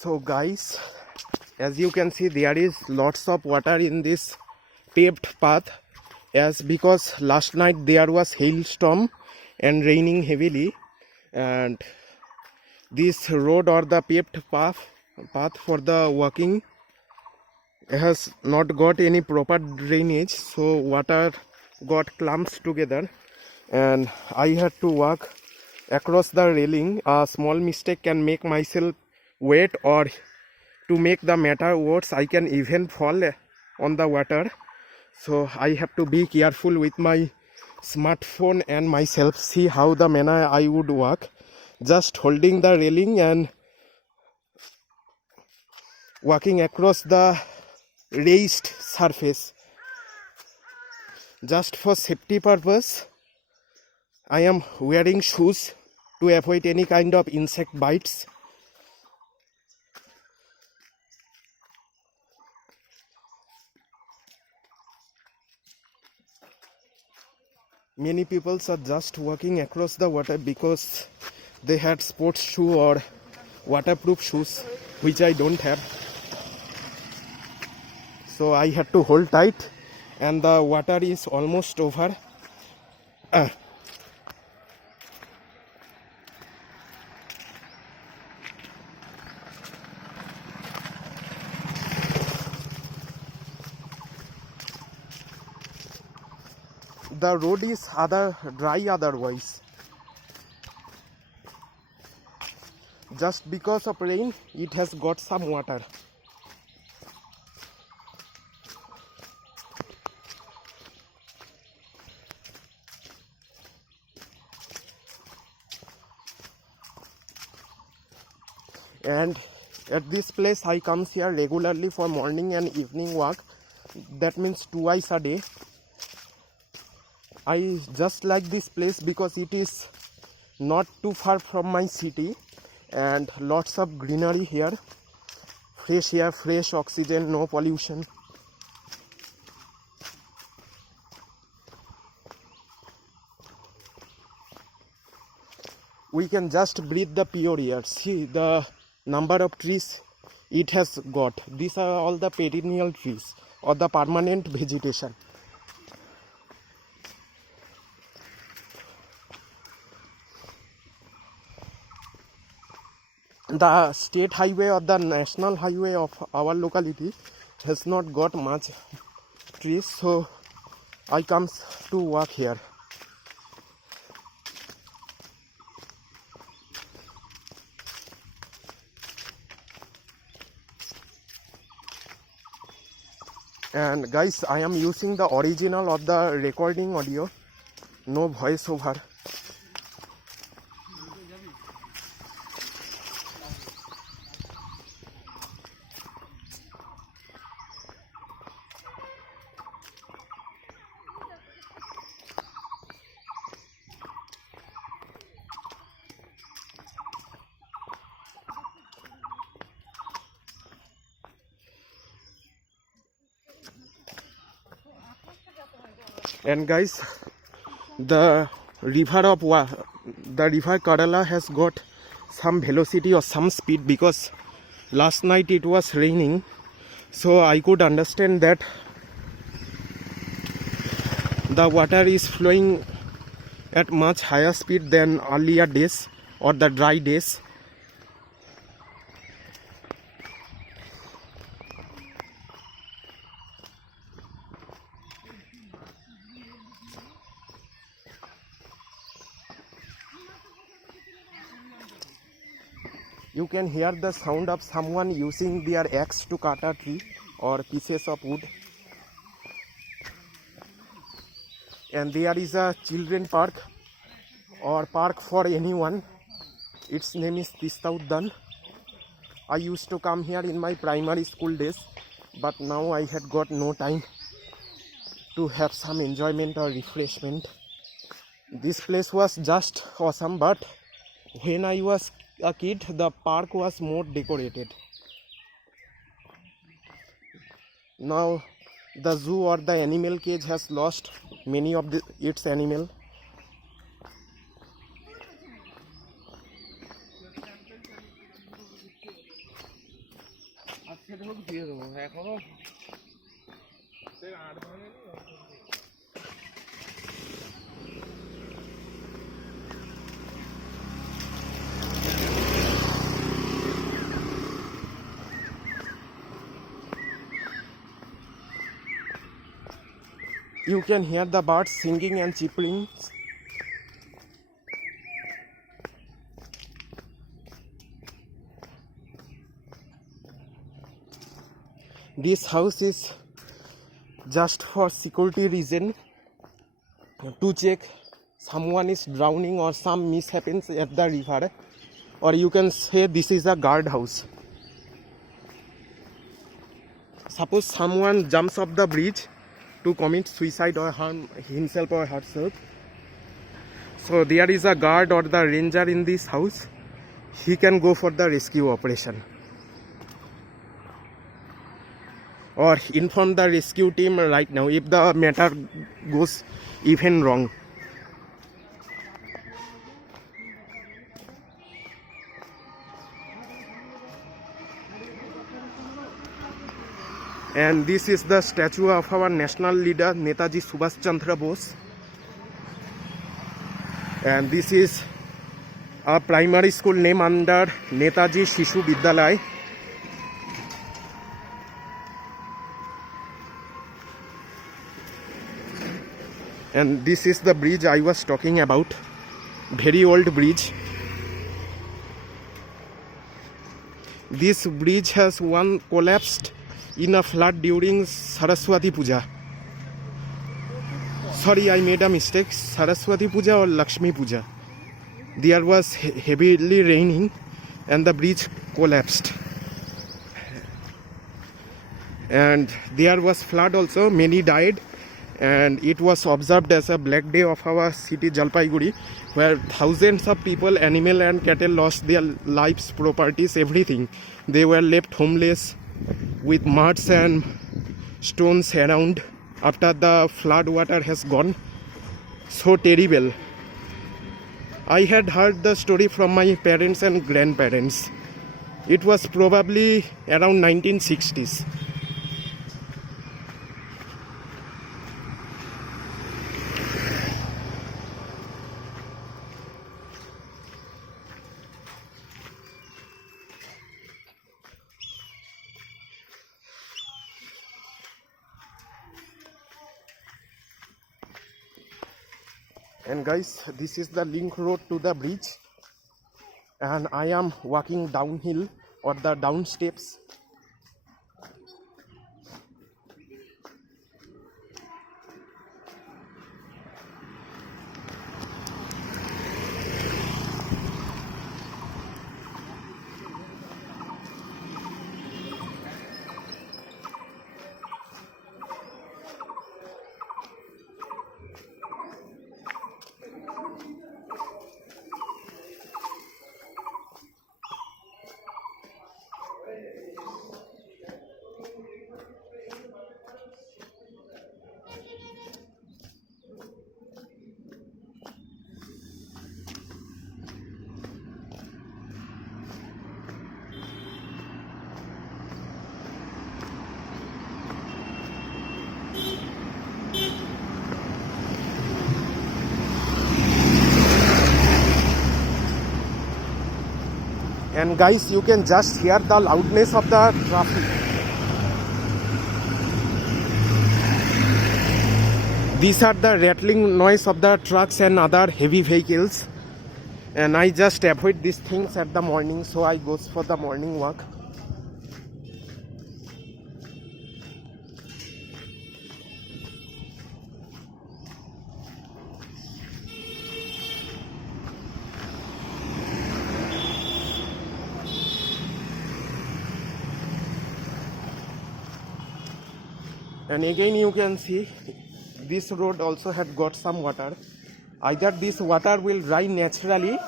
So guys, as you can see, there is lots of water in this paved path, as because last night there was hailstorm and raining heavily, and this road or the paved path for the walking has not got any proper drainage, so water got clumps together and I had to walk across the railing. A small mistake can make myself wet, or to make the matter worse, I can even fall on the water. So I have to be careful with my smartphone and myself. See how the manner I would walk, just holding the railing and walking across the raised surface. Just for safety purpose, I am wearing shoes to avoid any kind of insect bites. Many people are just walking across the water because they had sports shoe or waterproof shoes, which I don't have. So I had to hold tight, and the water is almost over. The road is dry otherwise. Just because of rain, it has got some water. And at this place I come here regularly for morning and evening walk. That means twice a day. I just like this place because it is not too far from my city, and lots of greenery here, fresh air, fresh oxygen, no pollution. We can just breathe the pure air. See the number of trees it has got. These are all the perennial trees or the permanent vegetation. The state highway or the national highway of our locality has not got much trees, so I comes to work here. And guys, I am using the original of the recording audio, no voice over. And guys, the river Kerala has got some velocity or some speed, because last night it was raining, so I could understand that the water is flowing at much higher speed than earlier days or the dry days. You can hear the sound of someone using their axe to cut a tree or pieces of wood. And there is a children park or park for anyone. Its name is Teesta. I used to come here in my primary school days, but now I had got no time to have some enjoyment or refreshment. This place was just awesome, but when I was a kid, the park was more decorated. Now the zoo or the animal cage has lost many of its animals. You can hear the birds singing and chirping. This house is just for security reason, to check someone is drowning or some mishaps at the river, or you can say this is a guard house. Suppose someone jumps off the bridge to commit suicide or harm himself or herself, so there is a guard or the ranger in this house. He can go for the rescue operation or inform the rescue team right now if the matter goes even wrong. And this is the statue of our national leader Netaji Subhash Chandra Bose. And this is a primary school name under Netaji Shishu Vidyalaya. And this is the bridge I was talking about, very old bridge. This bridge has one collapsed in a flood during Saraswati Puja. Sorry, I made a mistake. Saraswati Puja or Lakshmi Puja. There was heavily raining and the bridge collapsed. And there was flood also. Many died and it was observed as a black day of our city Jalpaiguri, where thousands of people, animal and cattle lost their lives, properties, everything. They were left homeless with muds and stones around after the flood water has gone. So terrible. I had heard the story from my parents and grandparents. It was probably around 1960s. And guys, this is the link road to the bridge, and I am walking downhill or the down steps. And guys, you can just hear the loudness of the traffic. These are the rattling noise of the trucks and other heavy vehicles. And I just avoid these things at the morning, so I go for the morning walk. And again you can see this road also had got some water. Either this water will dry naturally,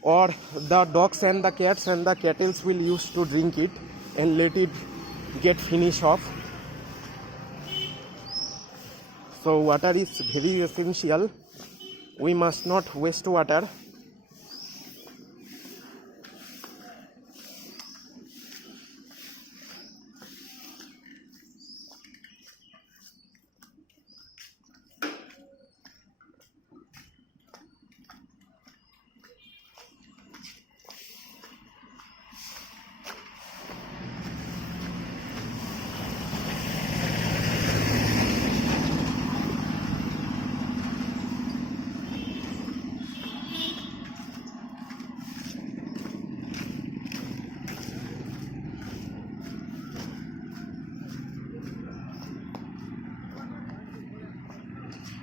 or the dogs and the cats and the cattle will use to drink it and let it get finished off. So water is very essential. We must not waste water.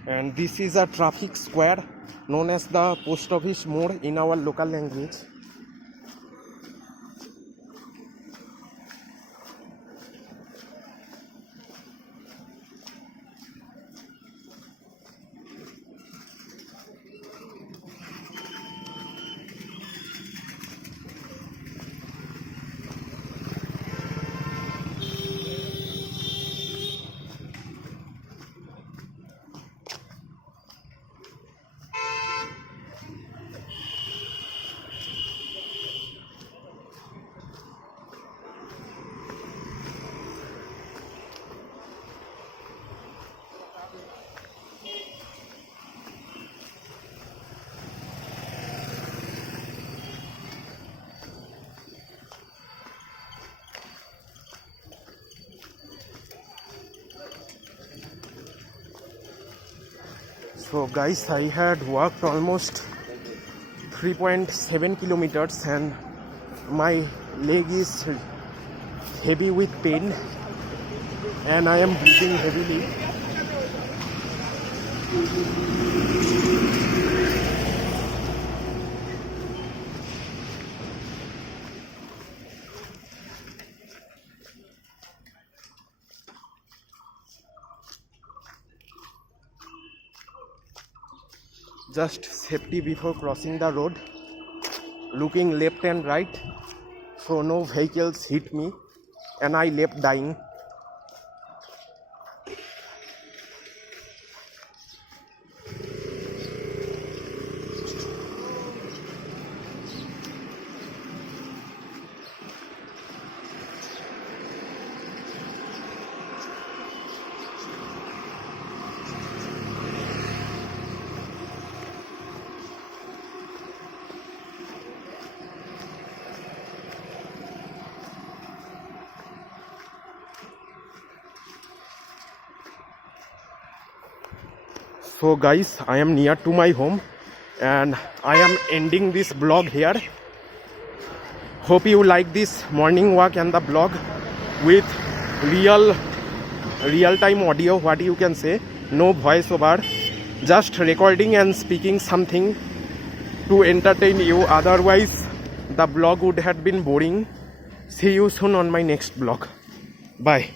And this is a traffic square known as the post office mode in our local language. So guys, I had walked almost 3.7 kilometers and my leg is heavy with pain and I am breathing heavily. Just safety before crossing the road, looking left and right so no vehicles hit me and I left dying. So guys, I am near to my home and I am ending this vlog here. Hope you like this morning walk and the vlog with real time audio, what you can say, no voice over, just recording and speaking something to entertain you. Otherwise the vlog would have been boring. See you soon on my next vlog. Bye.